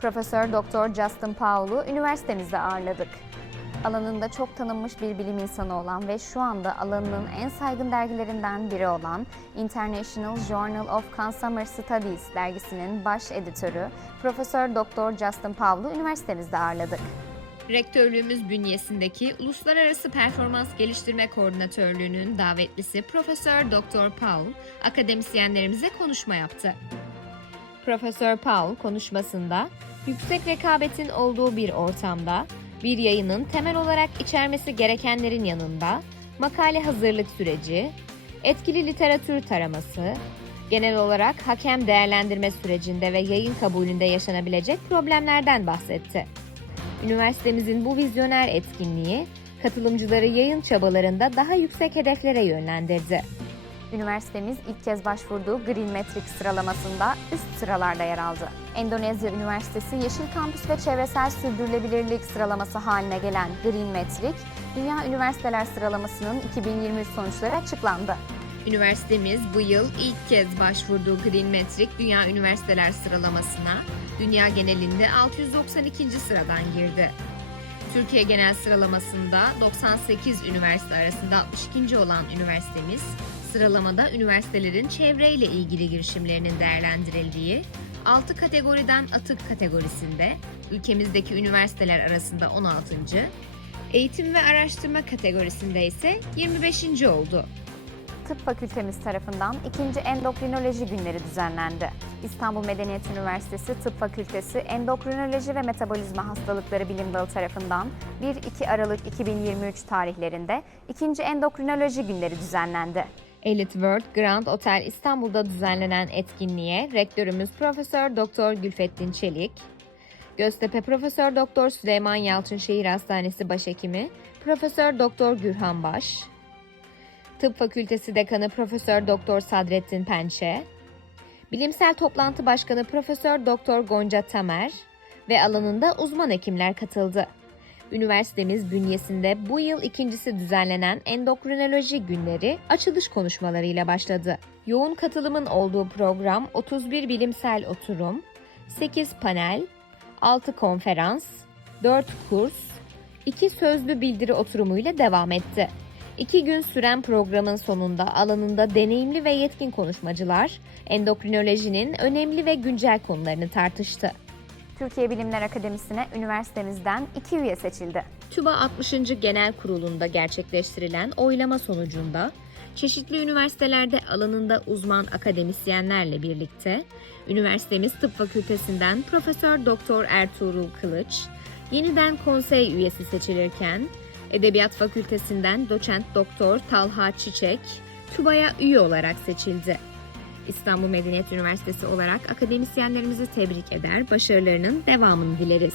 Profesör Doktor Justin Powell'u üniversitemizde ağırladık. Alanında çok tanınmış bir bilim insanı olan ve şu anda alanının en saygın dergilerinden biri olan International Journal of Consumer Studies dergisinin baş editörü Profesör Doktor Justin Powell'u üniversitemizde ağırladık. Rektörlüğümüz bünyesindeki Uluslararası Performans Geliştirme Koordinatörlüğü'nün davetlisi Profesör Doktor Paul akademisyenlerimize konuşma yaptı. Profesör Paul konuşmasında yüksek rekabetin olduğu bir ortamda bir yayının temel olarak içermesi gerekenlerin yanında makale hazırlık süreci, etkili literatür taraması, genel olarak hakem değerlendirme sürecinde ve yayın kabulünde yaşanabilecek problemlerden bahsetti. Üniversitemizin bu vizyoner etkinliği katılımcıları yayın çabalarında daha yüksek hedeflere yönlendirdi. Üniversitemiz ilk kez başvurduğu Green Metric sıralamasında üst sıralarda yer aldı. Endonezya Üniversitesi Yeşil Kampüs ve Çevresel Sürdürülebilirlik sıralaması haline gelen Green Metric, Dünya Üniversiteler Sıralaması'nın 2023 sonuçları açıklandı. Üniversitemiz bu yıl ilk kez başvurduğu Green Metric Dünya Üniversiteler sıralamasına dünya genelinde 692. sıradan girdi. Türkiye genel sıralamasında 98 üniversite arasında 62. olan üniversitemiz, sıralamada üniversitelerin çevreyle ilgili girişimlerinin değerlendirildiği 6 kategoriden atık kategorisinde, ülkemizdeki üniversiteler arasında 16. Eğitim ve araştırma kategorisinde ise 25. oldu. Tıp Fakültemiz tarafından ikinci endokrinoloji günleri düzenlendi. İstanbul Medeniyet Üniversitesi Tıp Fakültesi Endokrinoloji ve Metabolizma Hastalıkları Bilim Dalı tarafından 1-2 Aralık 2023 tarihlerinde ikinci endokrinoloji günleri düzenlendi. Elite World Grand Otel İstanbul'da düzenlenen etkinliğe rektörümüz Profesör Doktor Gülfettin Çelik, Göztepe Profesör Doktor Süleyman Yalçın Şehir Hastanesi Başhekimi Profesör Doktor Gürhan Baş, Tıp Fakültesi Dekanı Profesör Doktor Sadrettin Pençe, Bilimsel Toplantı Başkanı Profesör Doktor Gonca Tamer ve alanında uzman hekimler katıldı. Üniversitemiz bünyesinde bu yıl ikincisi düzenlenen endokrinoloji günleri açılış konuşmalarıyla başladı. Yoğun katılımın olduğu program 31 bilimsel oturum, 8 panel, 6 konferans, 4 kurs, 2 sözlü bildiri oturumuyla devam etti. İki gün süren programın sonunda alanında deneyimli ve yetkin konuşmacılar endokrinolojinin önemli ve güncel konularını tartıştı. Türkiye Bilimler Akademisi'ne üniversitemizden iki üye seçildi. TÜBA 60. Genel Kurulu'nda gerçekleştirilen oylama sonucunda çeşitli üniversitelerde alanında uzman akademisyenlerle birlikte üniversitemiz Tıp Fakültesinden Profesör Doktor Ertuğrul Kılıç yeniden konsey üyesi seçilirken Edebiyat Fakültesinden Doçent Doktor Talha Çiçek TÜBA'ya üye olarak seçildi. İstanbul Medeniyet Üniversitesi olarak akademisyenlerimizi tebrik eder, başarılarının devamını dileriz.